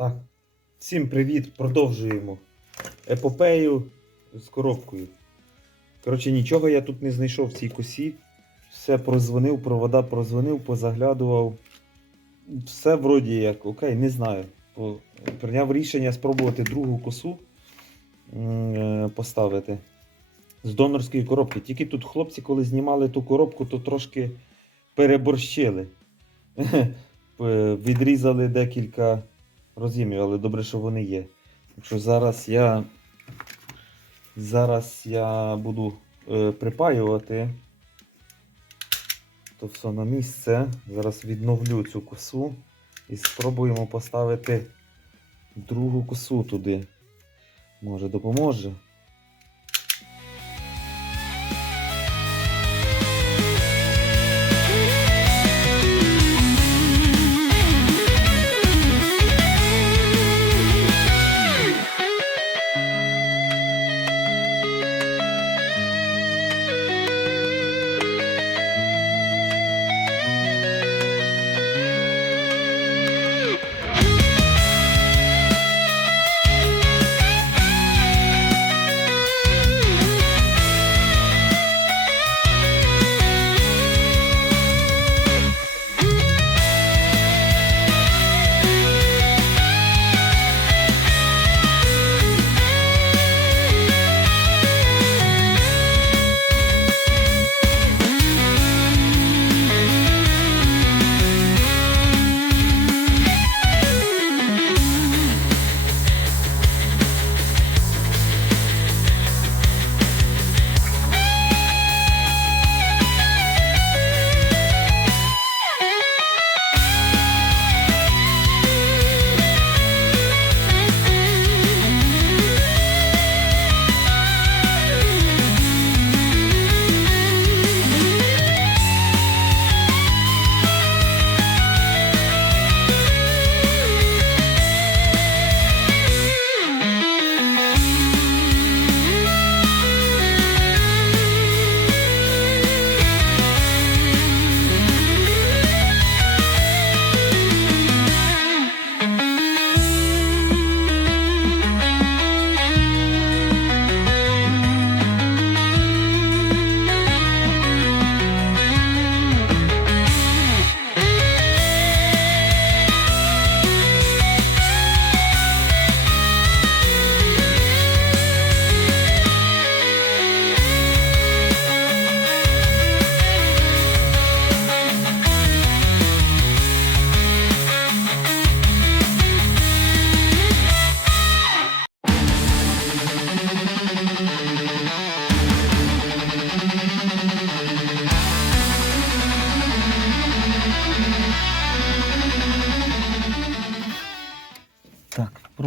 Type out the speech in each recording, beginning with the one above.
Так. Всім привіт! Продовжуємо епопею з коробкою. Коротше, нічого я тут не знайшов в цій косі. Все прозвонив, провода прозвонив, позаглядував. Все вроді як, окей, не знаю. Прийняв рішення спробувати другу косу е, поставити з донорської коробки. Тільки тут хлопці, коли знімали ту коробку, то трошки переборщили. Відрізали декілька роз'ємів, але добре, що вони є. Якщо зараз я зараз я буду е, припаювати, то все на місце. Зараз відновлю цю косу і спробуємо поставити другу косу туди. Може допоможе.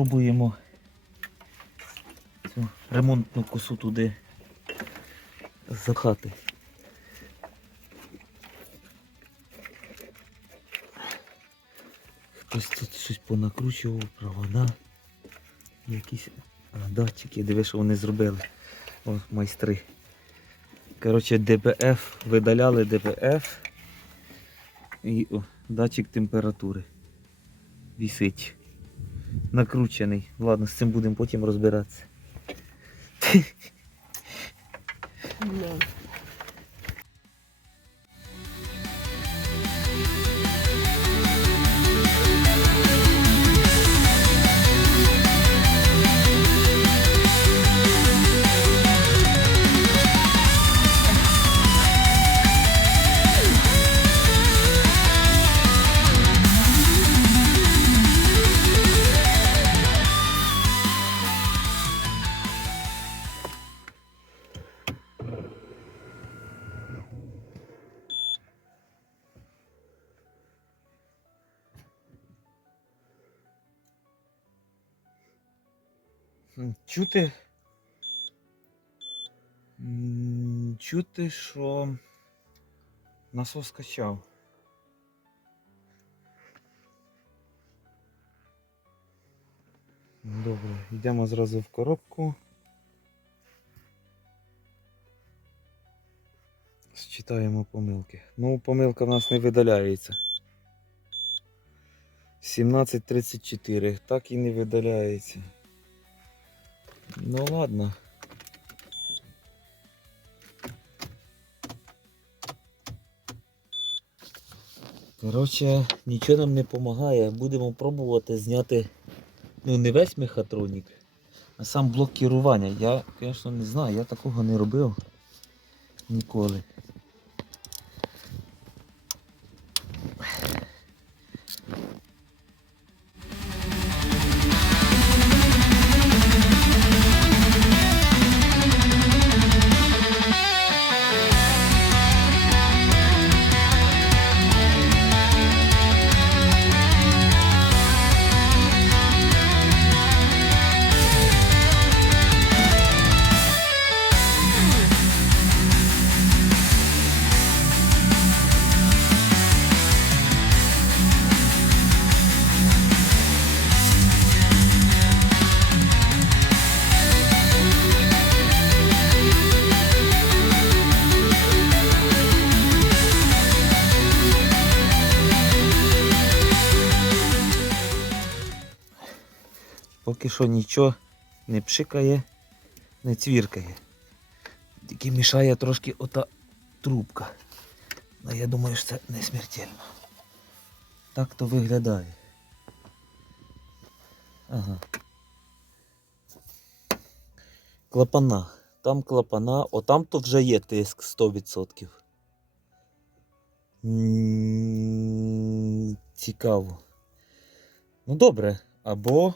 Так, пробуємо цю ремонтну косу туди запхати. Хтось тут щось понакручував, провода. Якісь датчики, диви, що вони зробили. О, майстри. Коротше, ДБФ, видаляли ДБФ і о, датчик температури. Вісить накручений. Ладно, з цим будемо потім розбиратися. Чути. Чути, що насос качав. Добре, йдемо зразу в коробку. Считаємо помилки. Ну, помилка в нас не видаляється. 17.34. Так і не видаляється. Ну ладно. Коротше, нічого нам не допомагає. Будемо пробувати зняти ну, не весь мехатронік, а сам блок керування. Я, звісно, не знаю, я такого не робив ніколи. Що нічого не пшикає, не цвіркає. Тільки мішає трошки ота трубка. Але я думаю, що це не смертельно. Так то виглядає. Ага. Клапана. Там клапана, отам то вже є тиск 100%. М, Цікаво. Ну добре, або.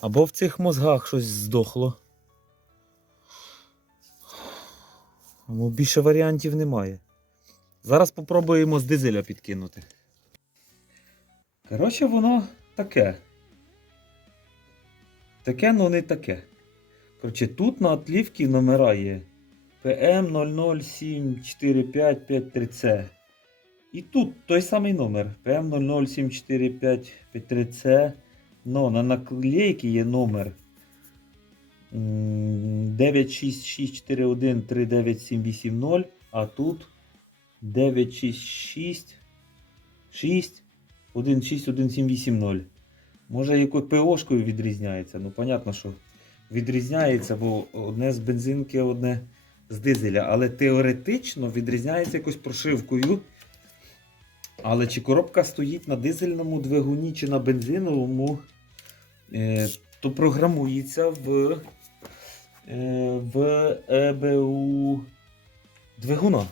Або в цих мозгах щось здохло. Тому більше варіантів немає. Зараз попробуємо з дизеля підкинути. Коротше, воно таке. Таке, но не таке. Коротше, тут на отлівці номера є PM0074553C. І тут той самий номер PM0074553C. Ну, На наклейці є номер 96641397880, а тут 96661617880. Може, якою ПОшкою відрізняється. Ну, понятно, що відрізняється, бо одне з бензинки, одне з дизеля. Але теоретично відрізняється якось прошивкою. Але чи коробка стоїть на дизельному двигуні чи на бензиновому, е, то програмується в, е, в ЕБУ двигуна.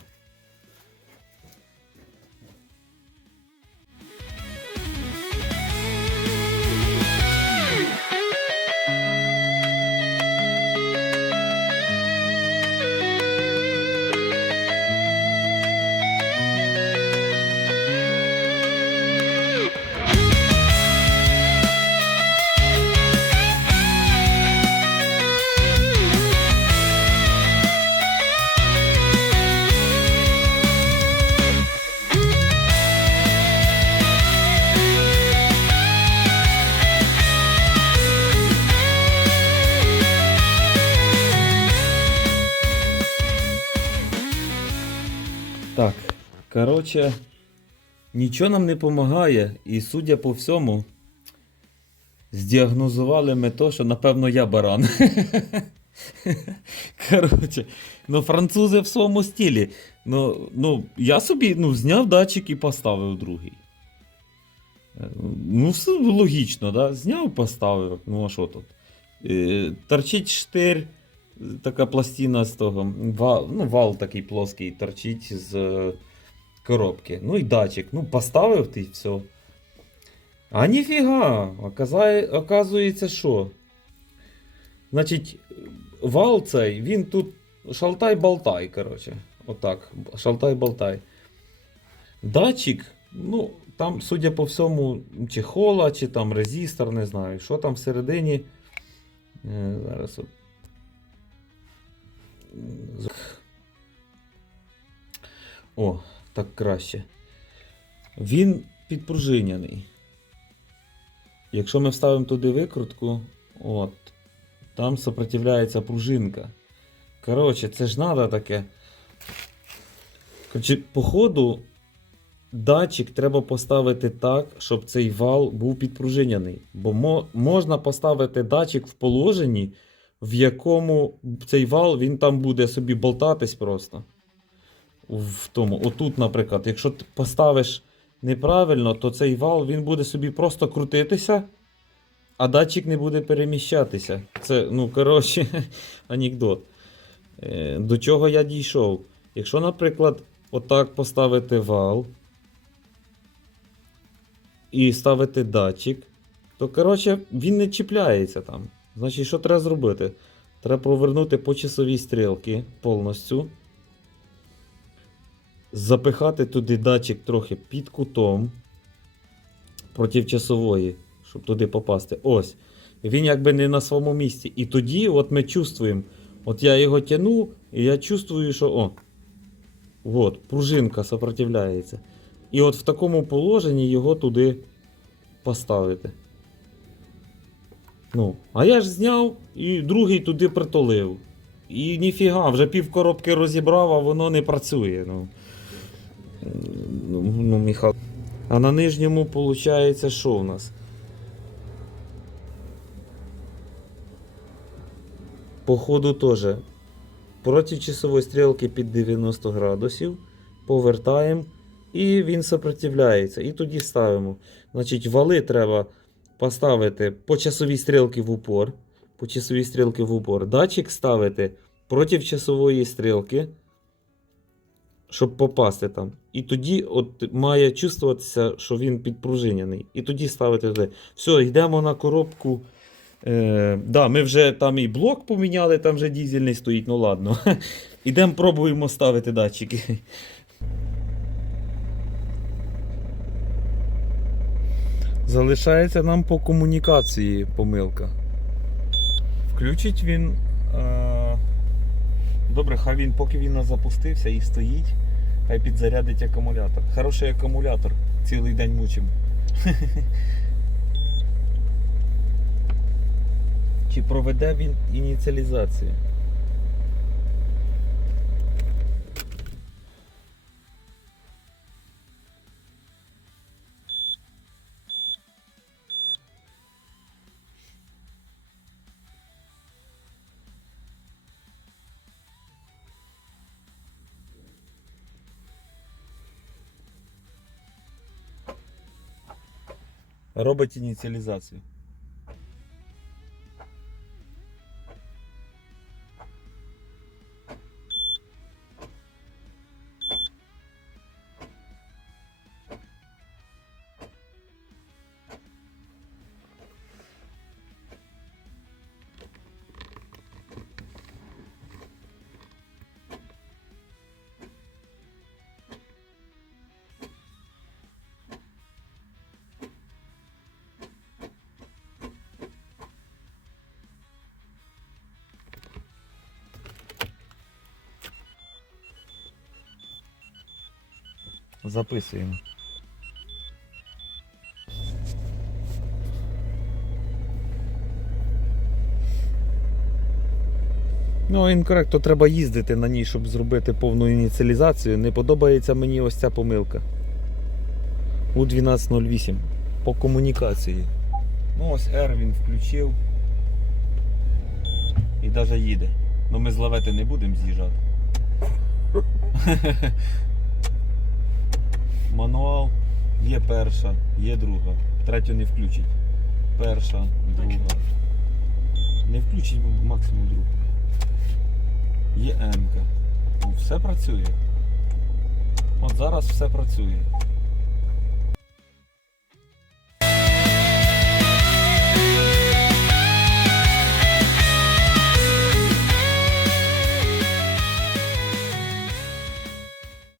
Так, коротше, нічого нам не допомагає, і судя по всьому, здіагнозували ми то, що напевно я баран. Коротше, ну французи в своєму стилі. Ну, ну, я собі ну, зняв датчик і поставив другий. Е, Ну, все логічно, да? Зняв, поставив. Ну, а що тут? Е, торчить штир, така пластина з того. Вал, ну, вал такий плоский торчить з е, коробки. Ну і датчик. Ну, поставив ти і все. А ніфіга! Оказується, що? Значить, вал цей, він тут шалтай-болтай, коротше. Отак. Шалтай-болтай. Датчик, ну, там, судя по всьому, чи хола, чи там резистор, не знаю, що там всередині. Е, Зараз от. О, так краще. Він підпружиняний. Якщо ми вставимо туди викрутку, от, там сопротивляється пружинка. Коротше, це ж треба таке. Коротше, походу, датчик треба поставити так, щоб цей вал був підпружиняний. Бо мо- можна поставити датчик в положенні, в якому цей вал він там буде собі болтатись просто. В тому. Отут, наприклад, якщо ти поставиш неправильно, то цей вал він буде собі просто крутитися, а датчик не буде переміщатися. Це, ну, коротше, анекдот. Е, До чого я дійшов? Якщо, наприклад, отак поставити вал і ставити датчик, то, коротше, він не чіпляється там. Значить, що треба зробити? Треба провернути по часовій стрілки повністю. Запихати туди датчик трохи під кутом проти часової, щоб туди попасти. Ось. Він якби не на своєму місці. І тоді от ми чувствуємо. От я його тяну, і я чувствую, що о. От, пружинка сопротивляється. І от в такому положенні його туди поставити. Ну, а я ж зняв і другий туди притулив. І ніфіга, вже пів коробки розібрав, а воно не працює. Ну, ну, ну Міхал. А на нижньому виходить, що у нас? Походу теж проти часової стрілки під 90 градусів. Повертаємо і він сопротивляється. І тоді ставимо. Значить, вали треба поставити по часовій стрілці в упор. По часовій стрілці в упор. Датчик ставити проти часової стрілки, щоб попасти там. І тоді от має чувствуватися, що він підпружинений. І тоді ставити туди. Все, йдемо на коробку. Е, да, ми вже там і блок поміняли, там вже дізельний стоїть, ну ладно. Ідемо пробуємо ставити датчики. Залишається нам по комунікації помилка. Включить він. Е... Добре, хай він, поки він не запустився і стоїть, хай підзарядить акумулятор. Хороший акумулятор, цілий день мучимо. Чи проведе він ініціалізацію? Робить ініціалізацію. Записуємо. Ну, інкоректно треба їздити на ній, щоб зробити повну ініціалізацію. Не подобається мені ось ця помилка. У 1208 по комунікації. Ну ось R він включив. І навіть їде. Ну ми з лавети не будемо з'їжджати. Мануал є перша, є друга. Третю не включить. Перша, друга. Не включить бо максимум другу. Є М-ка. Ну, все працює. От зараз все працює.